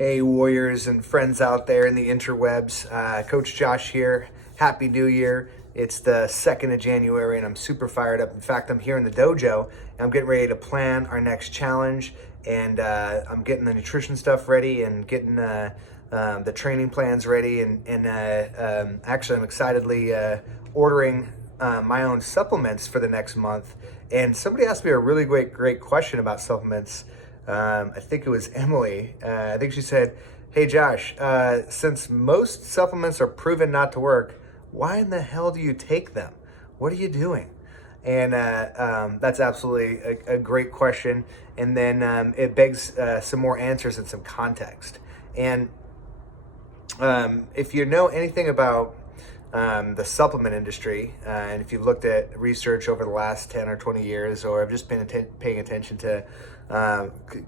Hey, warriors and friends out there in the interwebs. Coach Josh here. Happy New Year. It's the 2nd of January and I'm super fired up. In fact, I'm here in the dojo and I'm getting ready to plan our next challenge. And I'm getting the nutrition stuff ready and getting the training plans ready. Actually, I'm excitedly ordering my own supplements for the next month. And somebody asked me a really great question about supplements. I think it was Emily. I think she said, "Hey Josh, since most supplements are proven not to work, why in the hell do you take them? What are you doing?" And that's absolutely a great question. And then it begs some more answers and some context. And if you know anything about the supplement industry, and if you've looked at research over the last 10 or 20 years, or have just been paying attention to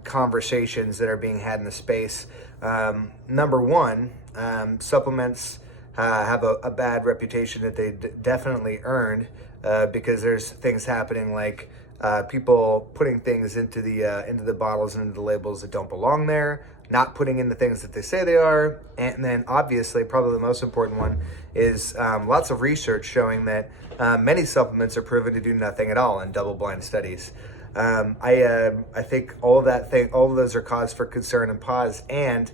conversations that are being had in the space, number one, supplements have a bad reputation that they definitely earned because there's things happening like people putting things into the bottles and into the labels that don't belong there, not putting in the things that they say they are, and then obviously, probably the most important one is lots of research showing that many supplements are proven to do nothing at all in double-blind studies. I think all of those are cause for concern and pause, and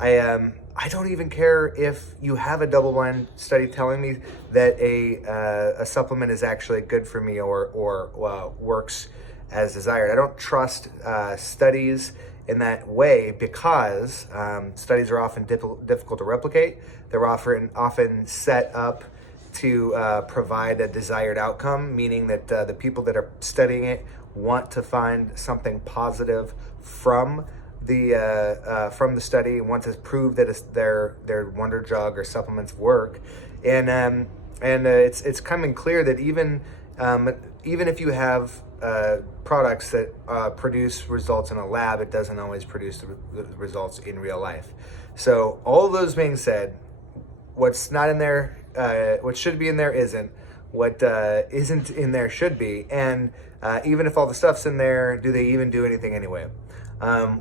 I don't even care if you have a double-blind study telling me that a supplement is actually good for me or works as desired. I don't trust studies in that way because studies are often difficult to replicate. They're often set up to provide a desired outcome, meaning that the people that are studying it want to find something positive from the study, want to prove that their wonder drug or supplements work, and it's coming clear that even if you have products that produce results in a lab, it doesn't always produce the results in real life. So all of those being said, what's not in there, what should be in there isn't. What isn't in there should be. And even if all the stuff's in there, do they even do anything anyway? I'll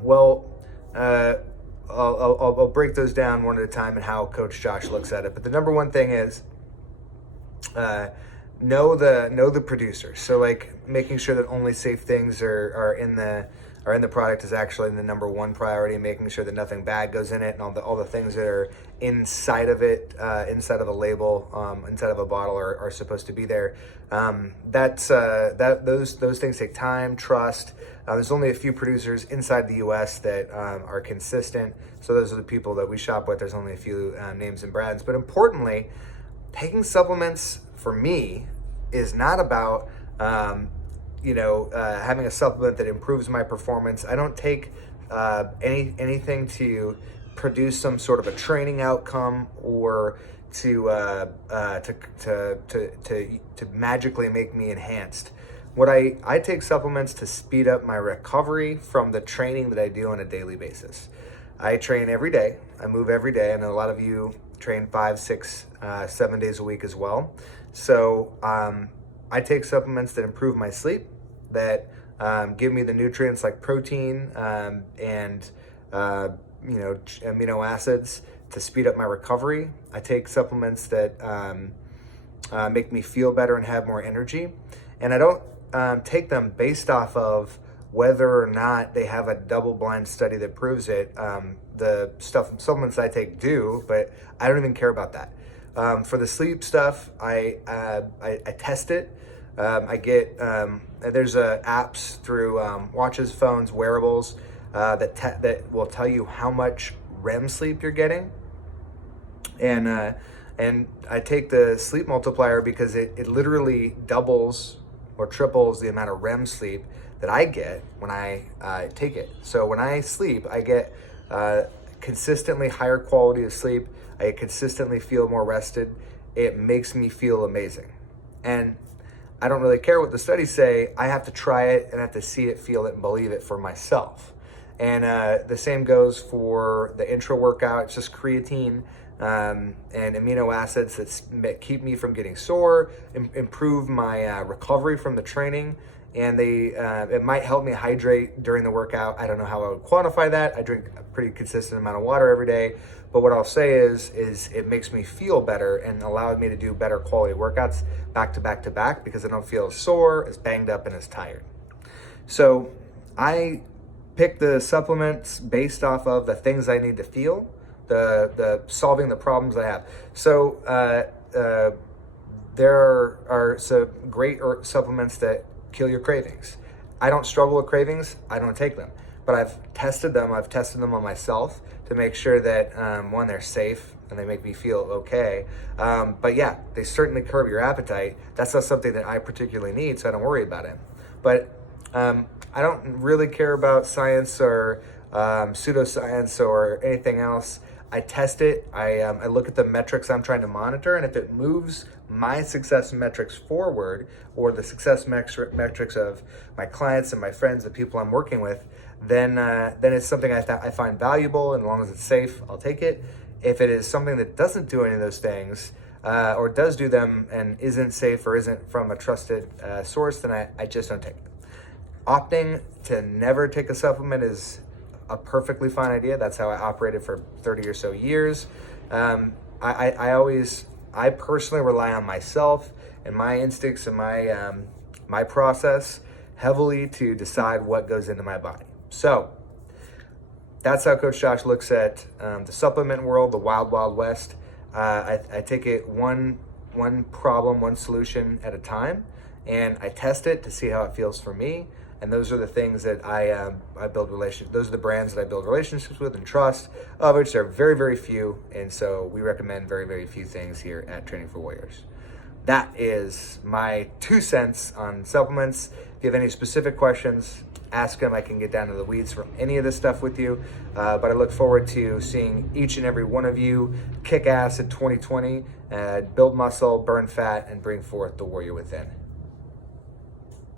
break those down one at a time and how Coach Josh looks at it. But the number one thing is know the producer. So like making sure that only safe things are in the product is actually the number one priority. Making sure that nothing bad goes in it, and all the things that are inside of it, inside of a label, inside of a bottle are supposed to be there. Those things take time, trust. There's only a few producers inside the U.S. that are consistent. So those are the people that we shop with. There's only a few names and brands. But importantly, taking supplements for me is not about having a supplement that improves my performance. I don't take anything to produce some sort of a training outcome or to magically make me enhanced. I take supplements to speed up my recovery from the training that I do on a daily basis. I train every day. I move every day. I know a lot of you train 5, 6, 7 days a week as well. So I take supplements that improve my sleep, that give me the nutrients like protein and amino acids to speed up my recovery. I take supplements that make me feel better and have more energy. And I don't take them based off of whether or not they have a double-blind study that proves it. The supplements I take do, but I don't even care about that. For the sleep stuff, I test it. I get there's apps through watches, phones, wearables that will tell you how much REM sleep you're getting, and I take the sleep multiplier because it literally doubles or triples the amount of REM sleep that I get when I take it. So when I sleep, I get consistently higher quality of sleep. I consistently feel more rested. It makes me feel amazing. And I don't really care what the studies say. I have to try it and I have to see it, feel it, and believe it for myself. And the same goes for the intra-workout. It's just creatine and amino acids that keep me from getting sore, improve my recovery from the training, and it might help me hydrate during the workout. I don't know how I would quantify that. I drink a pretty consistent amount of water every day, but what I'll say is it makes me feel better and allows me to do better quality workouts back to back to back because I don't feel as sore, as banged up, and as tired. So I pick the supplements based off of the things I need to feel, the solving the problems I have. So there are some great supplements that kill your cravings. I don't struggle with cravings. I don't take them, but I've tested them. I've tested them on myself to make sure that one, they're safe and they make me feel okay. But yeah, they certainly curb your appetite. That's not something that I particularly need, so I don't worry about it. But I don't really care about science or pseudoscience or anything else. I test it. I look at the metrics I'm trying to monitor, and if it moves my success metrics forward, or the success metrics of my clients and my friends, the people I'm working with, then it's something I find valuable, and as long as it's safe, I'll take it. If it is something that doesn't do any of those things, or does do them and isn't safe or isn't from a trusted source, then I just don't take it. Opting to never take a supplement is a perfectly fine idea. That's how I operated for 30 or so years. I personally rely on myself and my instincts and my process heavily to decide what goes into my body. So that's how Coach Josh looks at the supplement world, the wild, wild west. I take it one problem, one solution at a time, and I test it to see how it feels for me. And those are the things that I build relationships. Those are the brands that I build relationships with and trust, of which there are very, very few. And so we recommend very, very few things here at Training for Warriors. That is my 2 cents on supplements. If you have any specific questions, ask them. I can get down to the weeds for any of this stuff with you. But I look forward to seeing each and every one of you kick ass in 2020, build muscle, burn fat, and bring forth the warrior within.